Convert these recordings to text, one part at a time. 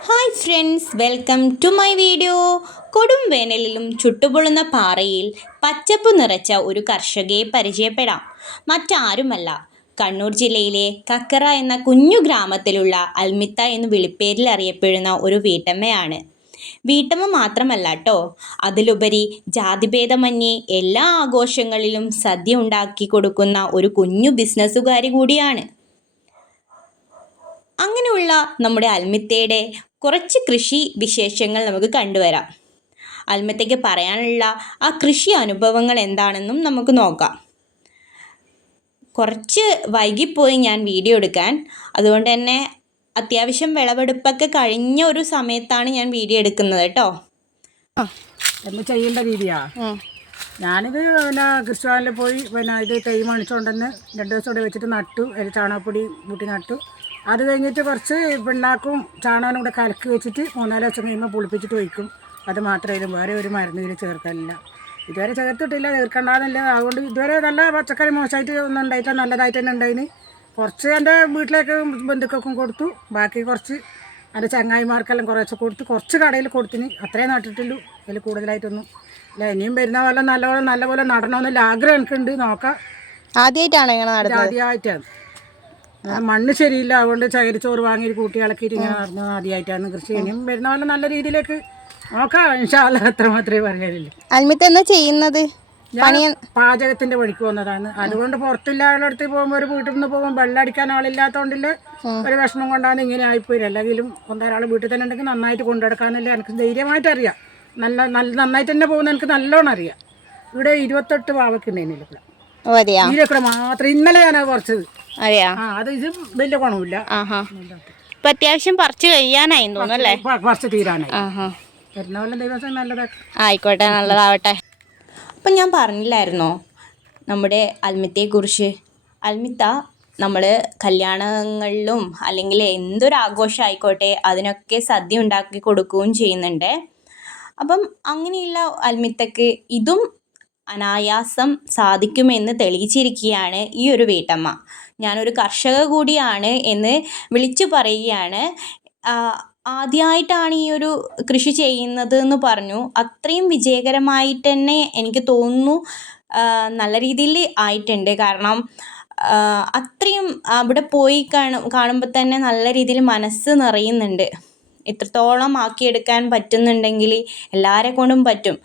Hi friends welcome to my video കൊടും വേനലിലും ചുട്ടുപൊള്ളുന്ന പാറയിൽ പച്ചപ്പ് നിറച്ച ഒരു കർഷകയെ പരിചയപ്പെടാം. മറ്റാരുമല്ല. കണ്ണൂർ ജില്ലയിലെ കക്കറ എന്ന കുഞ്ഞു ഗ്രാമത്തിലുള്ള അൽമിത്ത എന്ന വിളിപ്പേരിൽ അറിയപ്പെടുന്ന ഒരു വീട്ടമ്മയാണ്. വീട്ടമ്മ മാത്രമല്ല കേട്ടോ അതിലുപരി ജാതിഭേദമന്യേ എല്ലാ ആഘോഷങ്ങളിലും സദ്യ ഉണ്ടാക്കി കൊടുക്കുന്ന ഒരു കുഞ്ഞു ബിസിനസ്സുകാരി കൂടിയാണ്. അങ്ങനെയുള്ള നമ്മുടെ അൽമിത്തയുടെ കുറച്ച് കൃഷി വിശേഷങ്ങൾ നമുക്ക് കണ്ടുവരാം. അൽമിത്തയ്ക്ക് പറയാനുള്ള ആ കൃഷി അനുഭവങ്ങൾ എന്താണെന്നും നമുക്ക് നോക്കാം. കുറച്ച് വൈകിപ്പോയി ഞാൻ വീഡിയോ എടുക്കാൻ. അതുകൊണ്ട് തന്നെ അത്യാവശ്യം വിളവെടുപ്പൊക്കെ കഴിഞ്ഞ ഒരു സമയത്താണ് ഞാൻ വീഡിയോ എടുക്കുന്നത് കേട്ടോ. ചെയ്യേണ്ട രീതിയാ. ഞാനിത് പിന്നെ കൃഷിഭവനിൽ പോയി പിന്നെ ഇത് തൈ മണിച്ചുകൊണ്ട് തന്നെ രണ്ട് ദിവസം കൂടെ വെച്ചിട്ട് നട്ടു അതിൽ ചാണകപ്പൊടി കൂട്ടി നട്ടു. അത് കഴിഞ്ഞിട്ട് കുറച്ച് പിണ്ണാക്കും ചാണകനും കൂടെ കലക്കി വെച്ചിട്ട് മൂന്നാൽ ദിവസം കഴിയുമ്പോൾ പുളിപ്പിച്ചിട്ട് വയ്ക്കും അത് മാത്രമേ വേറെ ഒരു മരുന്ന് ഇതിൽ ചേർക്കാനില്ല ഇതുവരെ ചേർത്തിട്ടില്ല ചേർക്കണ്ടെന്നില്ല. അതുകൊണ്ട് ഇതുവരെ നല്ല പച്ചക്കറി മോശമായിട്ട് ഒന്നും ഉണ്ടായിട്ട് നല്ലതായിട്ട് തന്നെ ഉണ്ടായിന്. കുറച്ച് എന്റെ വീട്ടിലേക്ക് ബന്ധുക്കൾക്കും കൊടുത്തു. ബാക്കി കുറച്ച് എന്റെ ചങ്ങായിമാർക്കെല്ലാം കുറേശ്ശെ കൊടുത്തു. കുറച്ച് കടയിൽ കൊടുത്തിന്. അത്രേ നട്ടിട്ടുള്ളൂ. അതിൽ കൂടുതലായിട്ടൊന്നും അല്ല ഇനിയും വരുന്ന പോലെ നല്ലപോലെ നല്ലപോലെ നടണമെന്നില്ല ആഗ്രഹം എനിക്കുണ്ട്. നോക്കാം. ആദ്യമായിട്ടാണ് ഇങ്ങനെ ആദ്യമായിട്ടാണ് മണ്ണ് ശരിയില്ല. അതുകൊണ്ട് ചകിരിച്ചോറ് വാങ്ങി കൂട്ടി ഇളക്കിയിട്ട് ഇങ്ങനെ നടന്നത് ആദ്യമായിട്ടാണ് കൃഷി. ഇനിയും വരുന്ന പോലെ നല്ല രീതിയിലേക്ക് നോക്കാം. ഇൻഷാല്ല അത്ര മാത്രമേ പറയാനില്ല അൽമിത്ത് എന്നാ ചെയ്യുന്നത്? ഞാൻ പാചകത്തിന്റെ വഴിക്ക് വന്നതാണ് അതുകൊണ്ട് പുറത്തില്ലാത്തടുത്ത് പോകുമ്പോൾ ഒരു വീട്ടിൽ നിന്ന് പോകുമ്പോൾ വെള്ളം അടിക്കാൻ ആളില്ലാത്തതുകൊണ്ടില്ല ഒരു വിഷമം കൊണ്ടാണ് ഇങ്ങനെ ആയിപ്പോയി അല്ലെങ്കിലും ഒന്നൊരാൾ വീട്ടിൽ തന്നെ ഉണ്ടെങ്കിൽ നന്നായിട്ട് കൊണ്ടെടുക്കാനല്ലേ എനിക്ക് ധൈര്യമായിട്ട് അറിയാം നല്ല നല്ല നന്നായിട്ട് തന്നെ പോകുന്ന എനിക്ക് നല്ലോണം അറിയാം. ഇവിടെ ഇരുപത്തെട്ട് വാവക്കുണ്ടായിരുന്നു ഇവിടെ ഓ അതെയാ? ഇതിലൊക്കെ മാത്രം. ഇന്നലെ ഞാനത് കുറച്ചത് അതെയാ? ആ അത് ഇത് വലിയ ഗുണമില്ല ആഹാ. ഇപ്പൊ അത്യാവശ്യം പറിച്ചു കഴിയാനായി തോന്നുന്നു അല്ലേ? കുറച്ച് തീരാനായി. ആഹാ. വരുന്ന പോലെ ദിവസം നല്ലതാക്കി ആയിക്കോട്ടെ നല്ലതാവട്ടെ. അപ്പം ഞാൻ പറഞ്ഞില്ലായിരുന്നോ? നമ്മുടെ അൽമിത്തയെക്കുറിച്ച് അൽമിത്ത നമ്മൾ കല്യാണങ്ങളിലും അല്ലെങ്കിൽ എന്തൊരു ആഘോഷം ആയിക്കോട്ടെ അതിനൊക്കെ സദ്യ ഉണ്ടാക്കി കൊടുക്കുകയും ചെയ്യുന്നുണ്ട്. അപ്പം അങ്ങനെയുള്ള അൽമിത്തക്ക് ഇതും അനായാസം സാധിക്കുമെന്ന് തെളിയിച്ചിരിക്കുകയാണ് ഈ ഒരു വീട്ടമ്മ. ഞാനൊരു കർഷക കൂടിയാണ് എന്ന് വിളിച്ചു പറയുകയാണ്. ആദ്യമായിട്ടാണ് ഈ ഒരു കൃഷി ചെയ്യുന്നത് എന്ന് പറഞ്ഞു. അത്രയും വിജയകരമായിട്ട് തന്നെ എനിക്ക് തോന്നുന്നു നല്ല രീതിയിൽ ആയിട്ടുണ്ട്. കാരണം അത്രയും അവിടെ പോയി കാണും കാണുമ്പോൾ തന്നെ നല്ല രീതിയിൽ മനസ്സ് നിറയുന്നുണ്ട്. എത്രത്തോളം ആക്കിയെടുക്കാൻ പറ്റുന്നുണ്ടെങ്കിൽ എല്ലാവരെ കൊണ്ടും പറ്റും.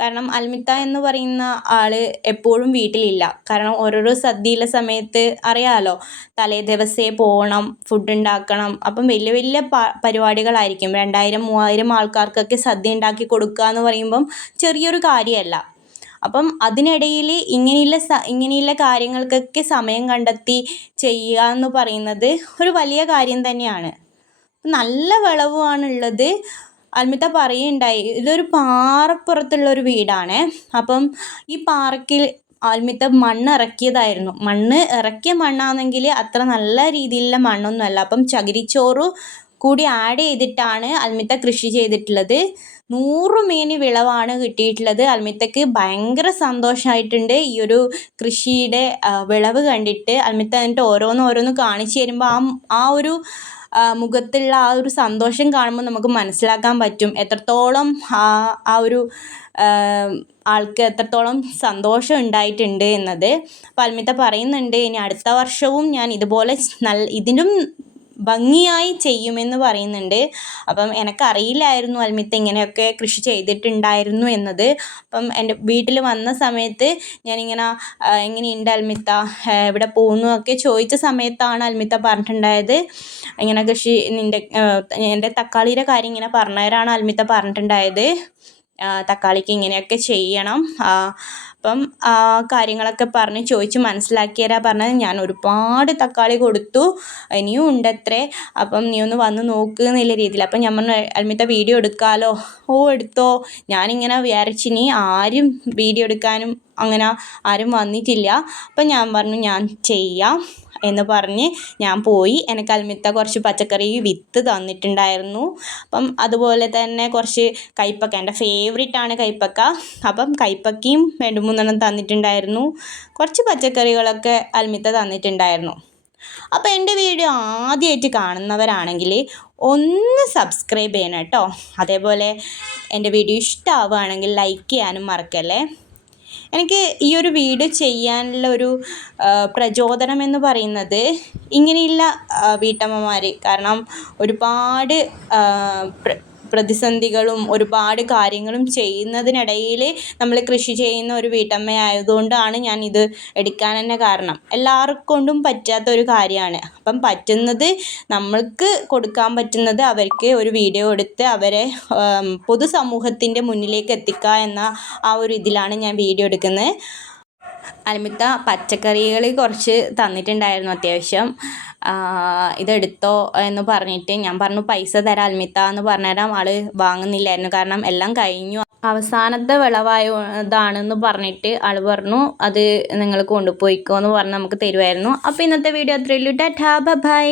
കാരണം അൽമിത്ത എന്ന് പറയുന്ന ആൾ എപ്പോഴും വീട്ടിലില്ല. കാരണം ഓരോരോ സദ്യയിലെ സമയത്ത് അറിയാമല്ലോ തലേ ദിവസേ പോകണം ഫുഡ് ഉണ്ടാക്കണം. അപ്പം വലിയ വലിയ പരിപാടികളായിരിക്കും. രണ്ടായിരം മൂവായിരം ആൾക്കാർക്കൊക്കെ സദ്യ ഉണ്ടാക്കി കൊടുക്കുക എന്ന് പറയുമ്പം ചെറിയൊരു കാര്യമല്ല. അപ്പം അതിനിടയിൽ ഇങ്ങനെയുള്ള സ ഇങ്ങനെയുള്ള കാര്യങ്ങൾക്കൊക്കെ സമയം കണ്ടെത്തി ചെയ്യുക എന്ന് പറയുന്നത് ഒരു വലിയ കാര്യം തന്നെയാണ്. നല്ല വിളവുമാണുള്ളത് അൽമിത പറയുണ്ടായി ഇതൊരു പാറപ്പുറത്തുള്ള ഒരു വീടാണ്. അപ്പം ഈ പാറയ്ക്ക് അൽമിത്ത മണ്ണ് ഇറക്കിയതായിരുന്നു മണ്ണ് ഇറക്കിയ മണ്ണാണെങ്കിൽ അത്ര നല്ല രീതിയിലുള്ള മണ്ണൊന്നുമല്ല. അപ്പം ചകിരിച്ചോറ് കൂടി ആഡ് ചെയ്തിട്ടാണ് അൽമിത്ത കൃഷി ചെയ്തിട്ടുള്ളത്. നൂറ് മേനി വിളവാണ് കിട്ടിയിട്ടുള്ളത്. അൽമിത്തക്ക് ഭയങ്കര സന്തോഷമായിട്ടുണ്ട് ഈ ഒരു കൃഷിയുടെ വിളവ് കണ്ടിട്ട്. അൽമിത്ത എന്നിട്ട് ഓരോന്ന് ഓരോന്ന് കാണിച്ചു തരുമ്പോൾ ആ ആ ഒരു മുഖത്തുള്ള ആ ഒരു സന്തോഷം കാണുമ്പോൾ നമുക്ക് മനസ്സിലാക്കാൻ പറ്റും. എത്രത്തോളം ആ ആ ഒരു ആൾക്ക് എത്രത്തോളം സന്തോഷം ഉണ്ടായിട്ടുണ്ട് എന്നത്. പൽമിത പറയുന്നുണ്ട് ഇനി അടുത്ത വർഷവും ഞാൻ ഇതുപോലെ നല്ല ഇതിനും ഭംഗിയായി ചെയ്യുമെന്ന് പറയുന്നുണ്ട്. അപ്പം എനിക്കറിയില്ലായിരുന്നു അൽമിത്ത ഇങ്ങനെയൊക്കെ കൃഷി ചെയ്തിട്ടുണ്ടായിരുന്നു എന്നത്. അപ്പം എന്റെ വീട്ടിൽ വന്ന സമയത്ത് ഞാനിങ്ങനെ എങ്ങനെയുണ്ട് അൽമിത്ത? എവിടെ പോകുന്നു ഒക്കെ ചോദിച്ച സമയത്താണ് അൽമിത്ത പറഞ്ഞിട്ടുണ്ടായത്. ഇങ്ങനെ കൃഷി നിന്റെ എന്റെ തക്കാളിയുടെ കാര്യം ഇങ്ങനെ പറഞ്ഞവരാണ് അൽമിത്ത പറഞ്ഞിട്ടുണ്ടായത്. തക്കാളിക്ക് ഇങ്ങനെയൊക്കെ ചെയ്യണം. അപ്പം കാര്യങ്ങളൊക്കെ പറഞ്ഞ് ചോദിച്ച് മനസ്സിലാക്കിയരാ പറഞ്ഞത്. ഞാൻ ഒരുപാട് തക്കാളി കൊടുത്തു. ഇനിയും ഉണ്ടത്രേ. അപ്പം നീ ഒന്ന് വന്ന് നോക്ക് എന്നുള്ള രീതിയിൽ. അപ്പം ഞാൻ പറഞ്ഞു അൽമിത്ത വീഡിയോ എടുക്കാമല്ലോ ഓ എടുത്തോ. ഞാനിങ്ങനെ വിചാരിച്ചിനി ആരും വീഡിയോ എടുക്കാനും അങ്ങനെ ആരും വന്നിട്ടില്ല. അപ്പം ഞാൻ പറഞ്ഞു ഞാൻ ചെയ്യാം. എന്ന് പറഞ്ഞ് ഞാൻ പോയി. എനിക്ക് അൽമിത്ത കുറച്ച് പച്ചക്കറി വിത്ത് തന്നിട്ടുണ്ടായിരുന്നു. അപ്പം അതുപോലെ തന്നെ കുറച്ച് കൈപ്പക്ക എന്റെ ഫേവറേറ്റ് ആണ് കൈപ്പക്ക. അപ്പം കൈപ്പക്കയും രണ്ട് മൂന്നെണ്ണം തന്നിട്ടുണ്ടായിരുന്നു. കുറച്ച് പച്ചക്കറികളൊക്കെ അൽമിത്ത തന്നിട്ടുണ്ടായിരുന്നു. അപ്പോൾ എന്റെ വീഡിയോ ആദ്യമായിട്ട് കാണുന്നവരാണെങ്കിൽ ഒന്ന് സബ്സ്ക്രൈബ് ചെയ്യണം കേട്ടോ. അതേപോലെ എന്റെ വീഡിയോ ഇഷ്ടമാവുകയാണെങ്കിൽ ലൈക്ക് ചെയ്യാനും മറക്കല്ലേ. എനിക്ക് ഈ ഒരു വീഡിയോ ചെയ്യാനുള്ള ഒരു പ്രചോദനം എന്ന് പറയുന്നത് ഇങ്ങനെയുള്ള വീട്ടമ്മമാർ കാരണം ഒരുപാട് പ്രതിസന്ധികളും ഒരുപാട് കാര്യങ്ങളും ചെയ്യുന്നതിനിടയിൽ നമ്മൾ കൃഷി ചെയ്യുന്ന ഒരു വീട്ടമ്മയായതുകൊണ്ടാണ് ഞാൻ ഇത് എടുക്കാൻ തന്നെ കാരണം. എല്ലാവർക്കൊണ്ടും പറ്റാത്ത ഒരു കാര്യമാണ്. അപ്പം പറ്റുന്നത് നമ്മൾക്ക് കൊടുക്കാൻ പറ്റുന്നത് അവർക്ക് ഒരു വീഡിയോ എടുത്ത് അവരെ പൊതുസമൂഹത്തിന്റെ മുന്നിലേക്ക് എത്തിക്കുക എന്ന ആ ഒരു ഇതിലാണ് ഞാൻ വീഡിയോ എടുക്കുന്നത്. അൽമിത്ത പച്ചക്കറികൾ കുറച്ച് തന്നിട്ടുണ്ടായിരുന്നു അത്യാവശ്യം. ഇതെടുത്തോ എന്ന് പറഞ്ഞിട്ട് ഞാൻ പറഞ്ഞു പൈസ തരാം അൽമിത്ത എന്ന് പറഞ്ഞേരം ആൾ വാങ്ങുന്നില്ലായിരുന്നു. കാരണം എല്ലാം കഴിഞ്ഞു. അവസാനത്തെ വിളവായതാണെന്ന് പറഞ്ഞിട്ട് ആൾ പറഞ്ഞു അത് നിങ്ങൾ കൊണ്ടുപോയിക്കോ എന്ന് പറഞ്ഞ് നമുക്ക് തരുമായിരുന്നു അപ്പോൾ ഇന്നത്തെ വീഡിയോ അത്രയുള്ളൂ ടാറ്റാ ബൈ.